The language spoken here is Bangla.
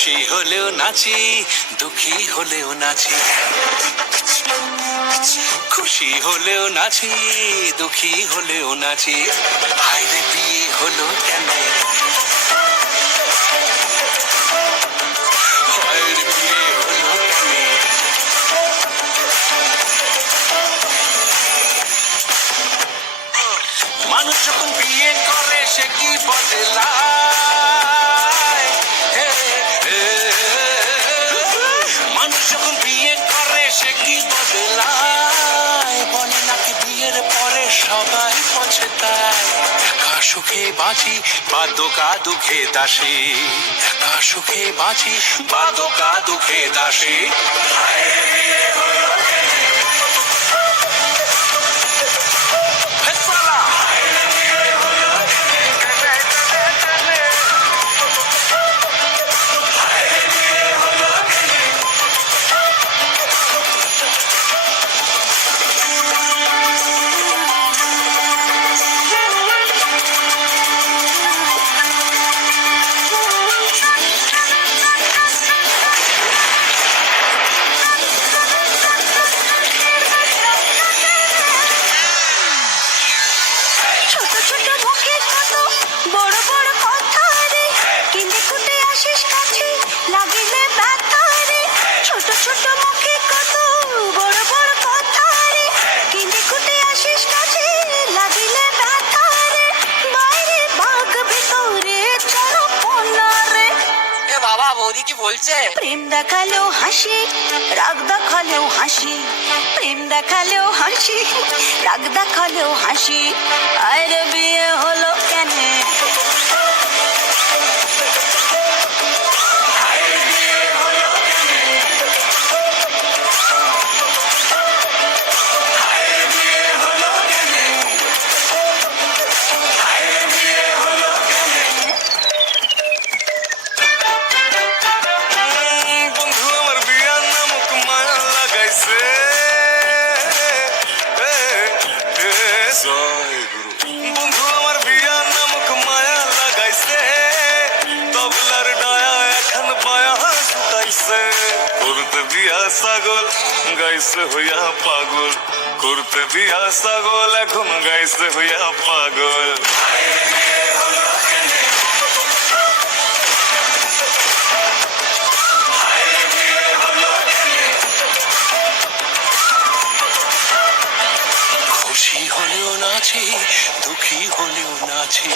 খুশি হলেও নাচি, দুঃখী হলেও নাচি। খুশি হলেও নাচি, দুঃখী হলেও নাচি। হায়রে বিয়ে হলো কেন, হায়রে বিয়ে হলো কেন। মানুষ যখন বিয়ে করে সে কি বদলায়, মানুষ যখন বিয়ে করে সে কি বদলায়। বলে নাকি বিয়ের পরে সবাই পছতায়। একা সুখে বাঁচি বা দোকা দুঃখে দাসী, একা সুখে বাঁচি বা দোকা দুঃখে দাসী। বৌদি কি বলছে? প্রেম দেখালেও হাসি, রাগ দেখালেও হাসি। প্রেম দেখালেও হাসি, রাগ দেখালেও হাসি। আরে বিয়ে হলো কেন, বন্ধু আমার বিয়া নামক মায়া লাগাইছে। তবলার ডায়া এখন পায়া শুকাইছে। করতে বিয়া ছাগল গাইছে হইয়া পাগল, করতে বিয়া ছাগল এখন গাইছে হইয়া পাগল। খুশি হলেও নাচি, দুঃখী হলেও নাচি।